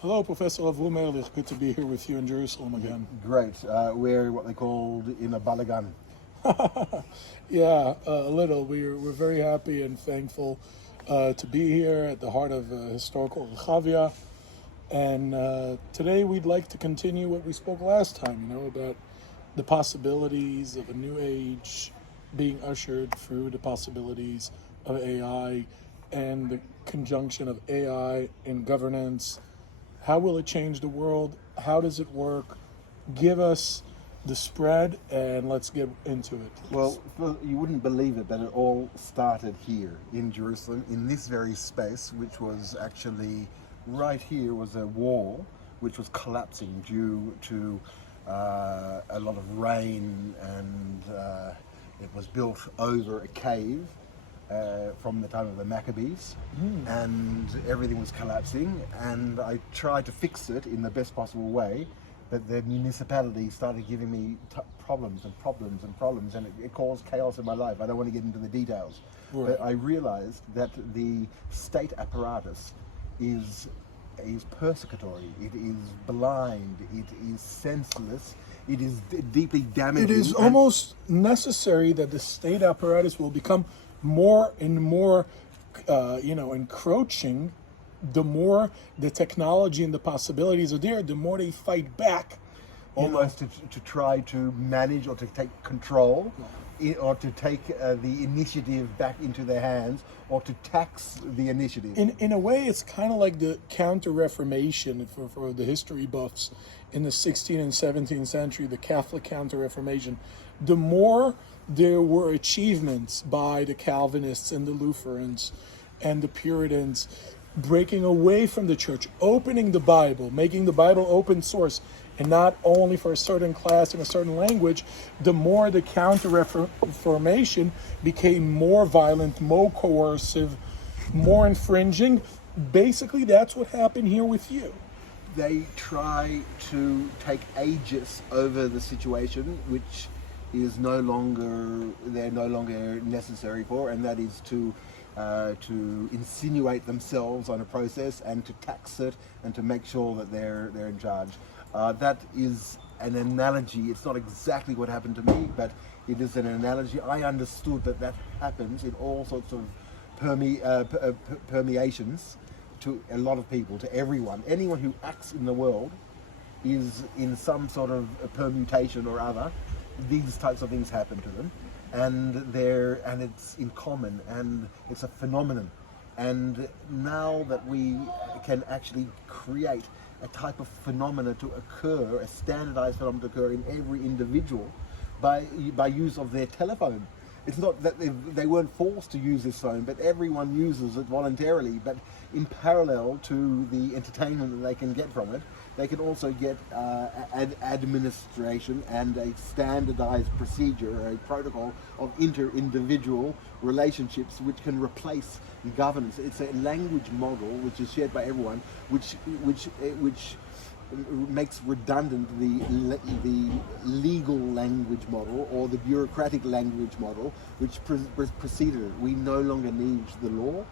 Hello, Professor Avrum Ehrlich. Good to be here with you in Jerusalem again. Great. We're what they called in a balagan. Yeah, a little. We're very happy and thankful to be here at the heart of historical Rehavia. And today we'd like to continue what we spoke last time, about the possibilities of a new age being ushered through the possibilities of AI and the conjunction of AI and governance. How will it change the world? How does it work? Give us the spread and let's get into it. Well, you wouldn't believe it, but it all started here in Jerusalem, in this very space, which was actually right here was a wall which was collapsing due to a lot of rain, and it was built over a cave from the time of the Maccabees, and everything was collapsing, and I tried to fix it in the best possible way, but the municipality started giving me problems, and it caused chaos in my life. I don't want to get into the details. Right. But I realized that the state apparatus is persecutory, it is blind, it is senseless, it is deeply damaging. It is almost necessary that the state apparatus will become more and more, encroaching. The more the technology and the possibilities are there, the more they fight back. Almost to try to manage or to take control, or to take the initiative back into their hands, or to tax the initiative. In a way, it's kind of like the Counter-Reformation for the history buffs in the 16th and 17th century, the Catholic Counter-Reformation. The more there were achievements by the Calvinists and the Lutherans and the Puritans, breaking away from the church, opening the Bible, making the Bible open source, and not only for a certain class and a certain language, the more the Counter-Reformation became more violent, more coercive, more infringing. Basically, that's what happened here with you. They try to take aegis over the situation, which is no longer necessary for, and that is to insinuate themselves on a process and to tax it and to make sure that they're in charge. That is an analogy. It's not exactly what happened to me, but it is an analogy. I understood that happens in all sorts of permeations to a lot of people, to everyone. Anyone who acts in the world is in some sort of a permutation or other. These types of things happen to them, and it's in common, and it's a phenomenon. And now that we can actually create a type of phenomena to occur, a standardized phenomenon to occur in every individual by use of their telephone. It's not that they weren't forced to use this phone, but everyone uses it voluntarily. But in parallel to the entertainment that they can get from it, they can also get administration and a standardized procedure, a protocol of inter-individual relationships which can replace governance. It's a language model which is shared by everyone, which makes redundant the legal language model or the bureaucratic language model which preceded it. We no longer need the law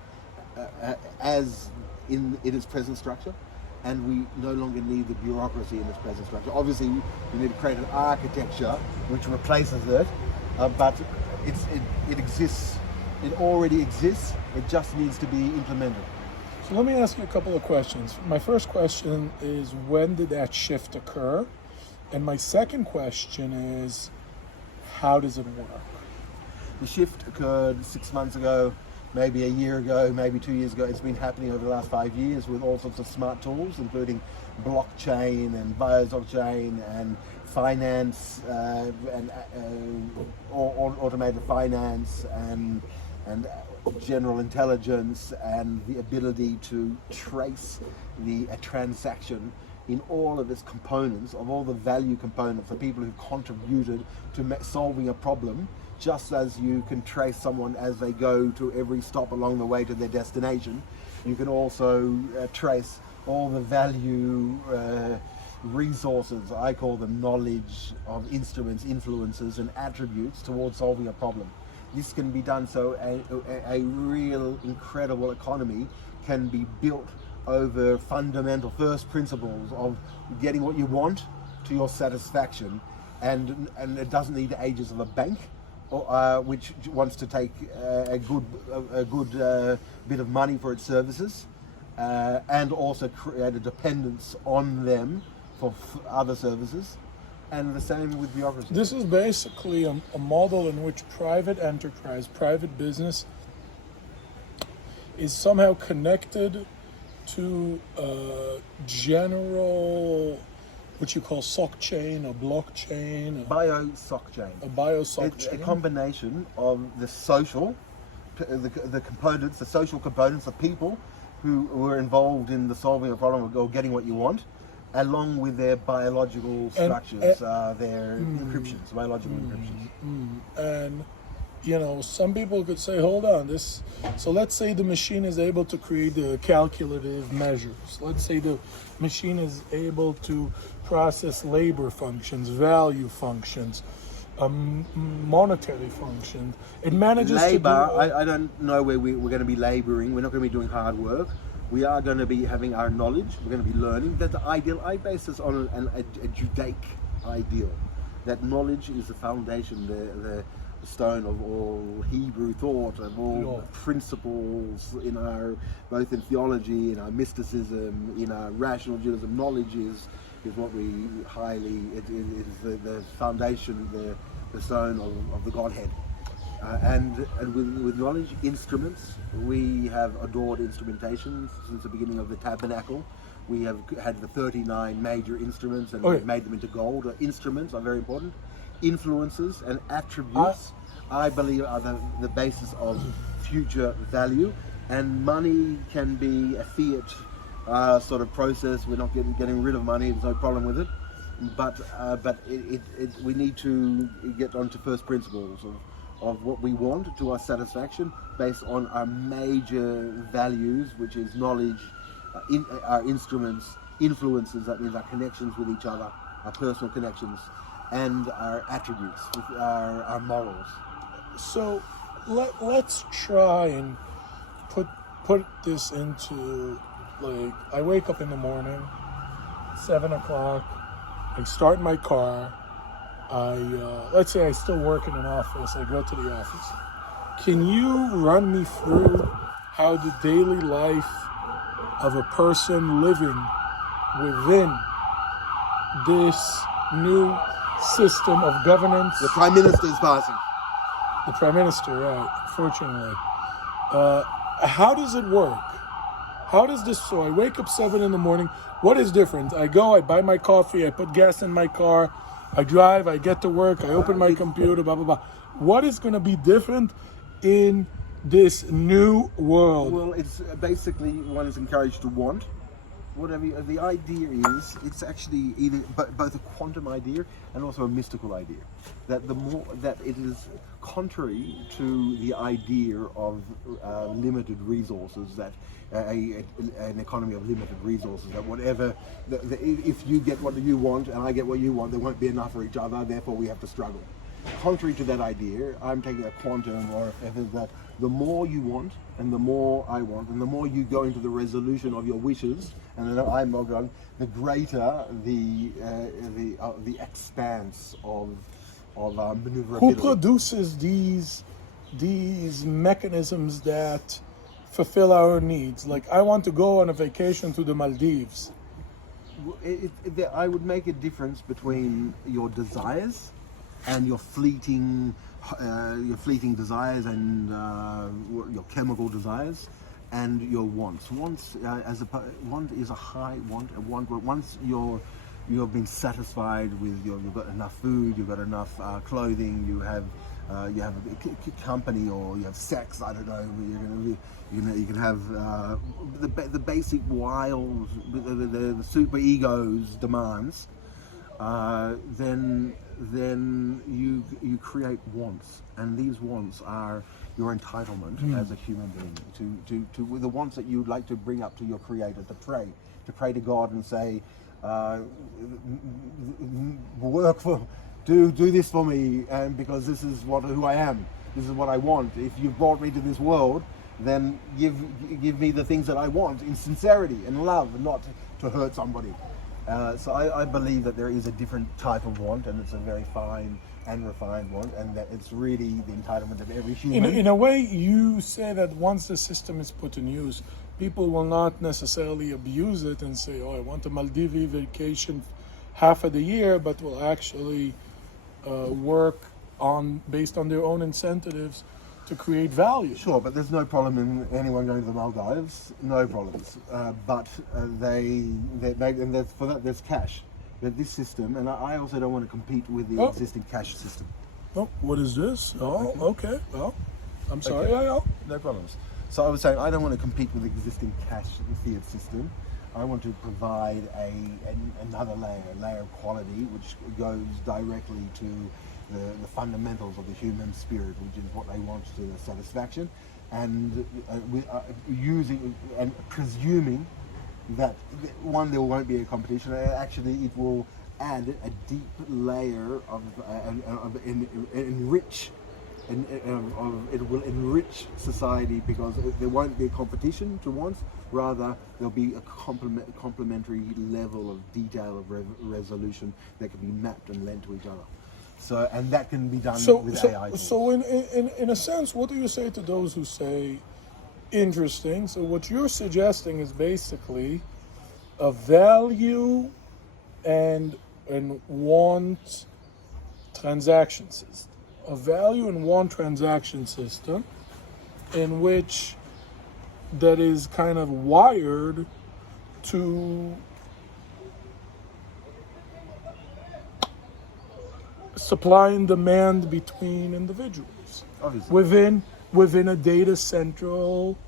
as in its present structure, and we no longer need the bureaucracy in its present structure. Obviously, we need to create an architecture which replaces it, but it exists. It already exists. It just needs to be implemented. So let me ask you a couple of questions. My first question is, when did that shift occur? And my second question is, how does it work? The shift occurred 6 months ago, maybe a year ago, maybe 2 years ago. It's been happening over the last 5 years with all sorts of smart tools, including blockchain and blockchain and finance and automated finance and general intelligence, and the ability to trace a transaction in all of its components, of all the value components, the people who contributed to solving a problem, just as you can trace someone as they go to every stop along the way to their destination. You can also trace all the value resources, I call them knowledge of instruments, influences and attributes towards solving a problem. This can be done so a real incredible economy can be built over fundamental first principles of getting what you want to your satisfaction, and it doesn't need the ages of a bank, which wants to take a good bit of money for its services, and also create a dependence on them for other services, and the same with bureaucracy. This is basically a model in which private enterprise, private business, is somehow connected to a general, what you call sock chain, or blockchain, Bio-sock chain. a bio-sock It's chain. a combination of the social, the components, the social components of people who were involved in the solving of a problem or getting what you want, along with their biological structures, their encryptions, biological encryptions. And some people could say, hold on, so let's say the machine is able to create the calculative measures. Let's say the machine is able to process labor functions, value functions, monetary functions. It manages Labor, to do... I don't know where we're going to be laboring. We're not going to be doing hard work. We are going to be having our knowledge. We're going to be learning. That's the ideal. I base this on a Judaic ideal. That knowledge is the foundation, the stone of all Hebrew thought, of all principles in our, both in theology, in our mysticism, in our rational Judaism. Knowledge is what we it is the foundation, the stone of the Godhead. And with knowledge, instruments, we have adored instrumentation since the beginning of the tabernacle. We have had the 39 major instruments, and we've made them into gold. Instruments are very important. Influences and attributes, I believe, are the basis of future value. And money can be a fiat sort of process. We're not getting rid of money. There's no problem with it. But we need to get onto first principles of what we want to our satisfaction, based on our major values, which is knowledge, our instruments, influences, that means our connections with each other, our personal connections, and our attributes, our morals. So let's try and put this into, like, I wake up in the morning, 7 o'clock, I start my car, let's say I still work in an office, I go to the office. Can you run me through how the daily life of a person living within this new system of governance? The Prime Minister is passing. The Prime Minister, right, unfortunately. How does it work? How does this, so I wake up 7 in the morning, what is different? I go, I buy my coffee, I put gas in my car, I drive, I get to work, I open my computer, blah, blah, blah. What is going to be different in this new world? Well, it's basically one is encouraged to want. Whatever the idea is, it's actually either both a quantum idea and also a mystical idea. That the more that it is contrary to the idea of limited resources, that an economy of limited resources, that whatever, if you get what you want and I get what you want, there won't be enough for each other, therefore we have to struggle. Contrary to that idea, I'm taking a quantum, or that the more you want and the more I want, and the more you go into the resolution of your wishes, and then I'm not going, the greater the expanse of maneuverability. Who produces these mechanisms that fulfill our needs? Like, I want to go on a vacation to the Maldives. I would make a difference between your desires and your fleeting desires and your chemical desires, and your wants. Want is a high want. A want. Once you've been satisfied with you've got enough food, you've got enough clothing, you have company, or you have sex. I don't know. You can have the basic wild, the super ego's demands. Then you create wants, and these wants are your entitlement as a human being to the wants that you'd like to bring up to your Creator, to pray to God and say, do this for me, and because this is who I am, this is what I want. If you've brought me to this world, then give me the things that I want in sincerity and love, and not to hurt somebody. So I believe that there is a different type of want, and it's a very fine and refined want, and that it's really the entitlement of every human. In a way, you say that once the system is put in use, people will not necessarily abuse it and say, "Oh, I want a Maldives vacation half of the year," but will actually work on based on their own incentives to create value. Sure, but there's no problem in anyone going to the Maldives. No problems. But they make, and for that there's cash. But this system, and I also don't want to compete with the existing cash system. Oh, what is this? Oh, okay. Well, I'm sorry. Okay. Yeah. No problems. So I was saying I don't want to compete with the existing cash fiat system. I want to provide another layer, a layer of quality, which goes directly to the fundamentals of the human spirit, which is what they want to their satisfaction, and using and presuming that one, there won't be a competition. Actually, it will add a deep layer of enrich. It will enrich society, because there won't be a competition to wants. Rather, there'll be a complementary level of detail of resolution that can be mapped and lent to each other. So, and that can be done with AI. So, in a sense, what do you say to those who say, interesting? So, what you're suggesting is basically a value and want transaction system. A value and want transaction system in which that is kind of wired to supply and demand between individuals. Obviously. Within a data central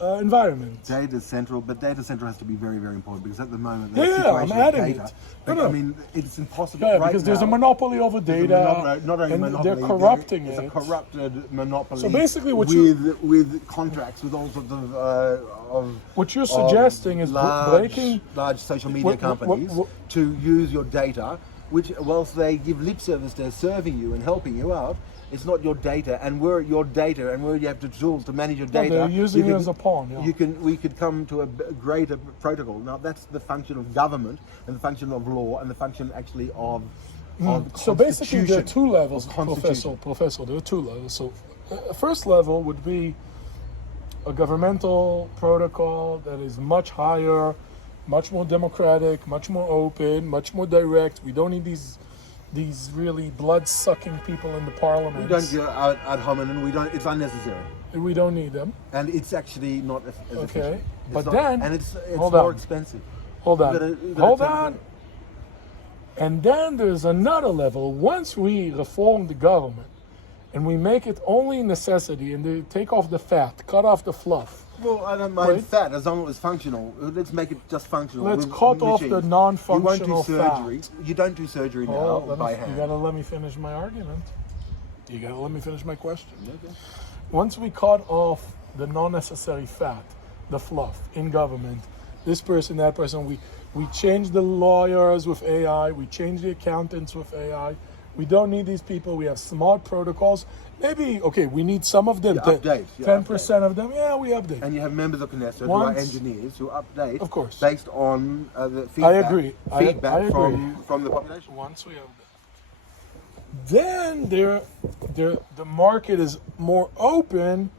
environment. Data central, but data central has to be very, very important, because at the moment I'm adding it. I mean, it's impossible. Yeah, right because now, there's a monopoly over data, not only and monopoly, they're corrupting it's it. a corrupted monopoly. So basically, with contracts with all sorts of what you're suggesting is breaking large social media companies to use your data, which, whilst they give lip service to serving you and helping you out, it's not your data, and we're your data, and you have the tools to manage your data. They're using it as a pawn. Yeah. We could come to a greater protocol. Now that's the function of government, and the function of law, and the function actually of So basically, there are two levels, Professor. There are two levels. So, first level would be a governmental protocol that is much higher, much more democratic, much more open, much more direct. We don't need these really blood-sucking people in the parliament. We don't go ad hominem. We don't. It's unnecessary. We don't need them. And it's actually not as efficient. But then, and it's more expensive. Hold on. And then there's another level. Once we reform the government and we make it only necessity, and they take off the fat, cut off the fluff. Well, I don't mind fat as long as it's functional. Let's make it just functional. Let's cut off the non-functional fat. You don't do surgery now by hand. You gotta let me finish my argument. You gotta let me finish my question. Okay. Once we cut off the non-necessary fat, the fluff in government, this person, that person, we change the lawyers with AI, we change the accountants with AI. We don't need these people. We have smart protocols. Maybe, we need some of them. 10% of them, we update. And you have members of Knesset who are engineers who update, of course, based on the feedback. I agree. Feedback from the population. Once we have that, then the market is more open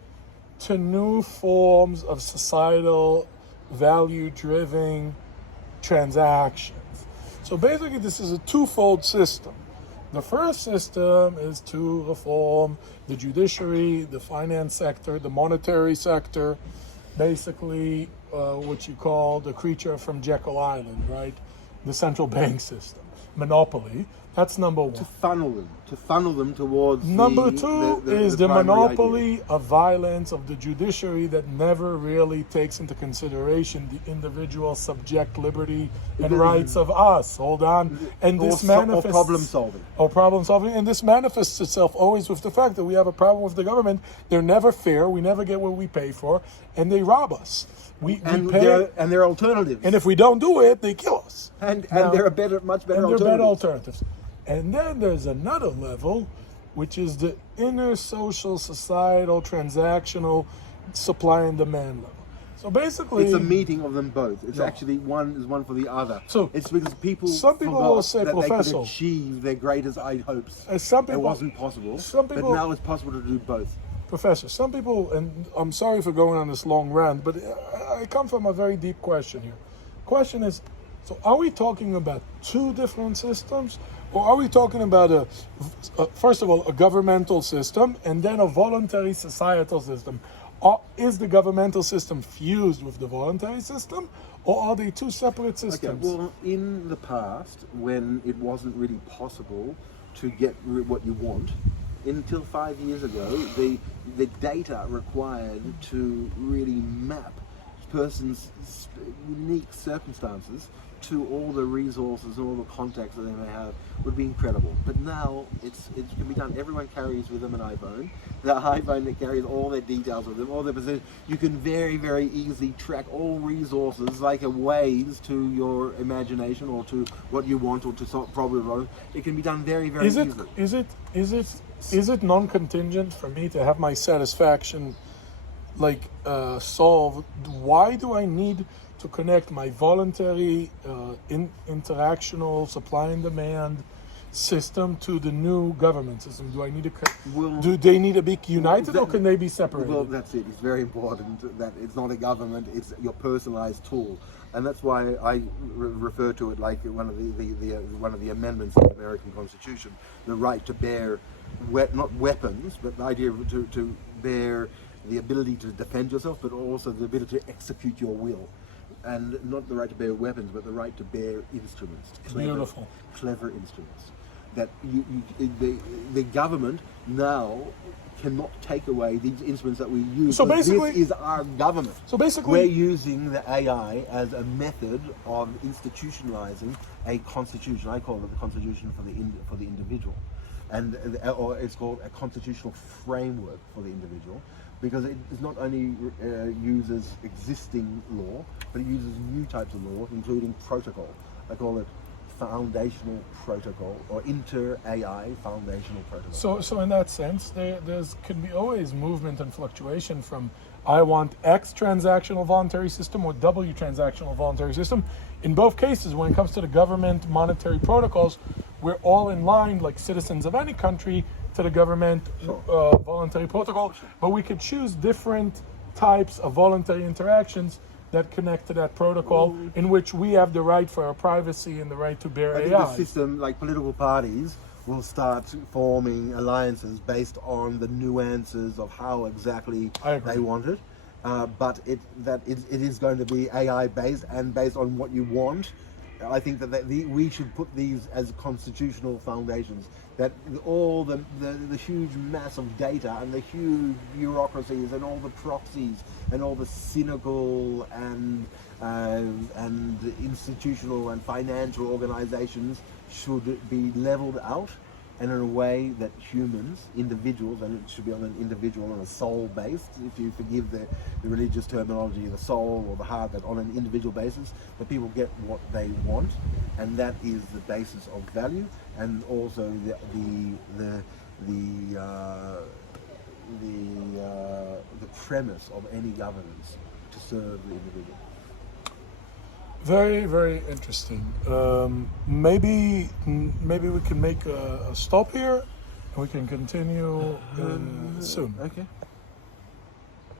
to new forms of societal value-driven transactions. So basically, this is a twofold system. The first system is to reform the judiciary, the finance sector, the monetary sector, basically what you call the creature from Jekyll Island, right? The central bank system, monopoly. That's number one. To funnel them towards. Number two is the monopoly of violence of the judiciary that never really takes into consideration the individual subject liberty and rights of us. Hold on. And this manifests. Or problem solving. And this manifests itself always with the fact that we have a problem with the government. They're never fair. We never get what we pay for. And they rob us. We pay. And there are alternatives. And if we don't do it, they kill us. And there are much better alternatives. And then there's another level, which is the inner social, societal, transactional, supply and demand level. So basically, It's a meeting of them both. It's Yeah. actually one is one for the other. So, it's because some people forgot will say, that they Professor, could achieve their greatest hopes. some It people- wasn't possible. some people- but now it's possible to do both. Professor, some people, and I'm sorry for going on this long rant, but I come from a very deep question here. Question is, so are we talking about two different systems, or are we talking about first of all, a governmental system and then a voluntary societal system? Is the governmental system fused with the voluntary system, or are they two separate systems? Okay, well, in the past, when it wasn't really possible to get what you want, until 5 years ago, the data required to really map person's unique circumstances to all the resources and all the contacts that they may have would be incredible. But now it can be done. Everyone carries with them an iPhone. The iPhone that carries all their details with them, all their positions. You can very, very easily track all resources like a Waze to your imagination or to what you want or to solve problems. It can be done very, very easily. Is it non-contingent for me to have my satisfaction solved? Why do I need to connect my voluntary interactional supply and demand system to the new government system? Do I need to? Do they need to be united, or can they be separated? Well, that's it. It's very important that it's not a government; it's your personalized tool, and that's why I refer to it like one of the amendments of the American Constitution: the right to bear, not weapons, but the idea of to bear the ability to defend yourself, but also the ability to execute your will. And not the right to bear weapons, but the right to bear instruments. Clever instruments. That the government now cannot take away these instruments that we use. So basically, this is our government. So basically, we're using the AI as a method of institutionalizing a constitution. I call it the constitution for the individual, or it's called a constitutional framework for the individual. Because it not only uses existing law, but it uses new types of law, including protocol. I call it foundational protocol, or inter-AI foundational protocol. So in that sense, there's can be always movement and fluctuation from I want X transactional voluntary system or W transactional voluntary system. In both cases, when it comes to the government monetary protocols, we're all in line, like citizens of any country, to the government voluntary protocol, but we could choose different types of voluntary interactions that connect to that protocol, in which we have the right for our privacy and the right to bear I AI. think the system, like political parties, will start forming alliances based on the nuances of how exactly they want it. But it is going to be AI based and based on what you want. I think that we should put these as constitutional foundations. That all the huge mass of data and the huge bureaucracies and all the proxies and all the cynical and institutional and financial organizations should be leveled out, and in a way that humans, individuals, and it should be on an individual and a soul based, if you forgive the religious terminology, the soul or the heart, that on an individual basis, that people get what they want, and that is the basis of value, and also the premise of any governance to serve the individual. Very, very interesting. Maybe we can make a stop here, and we can continue soon. Okay.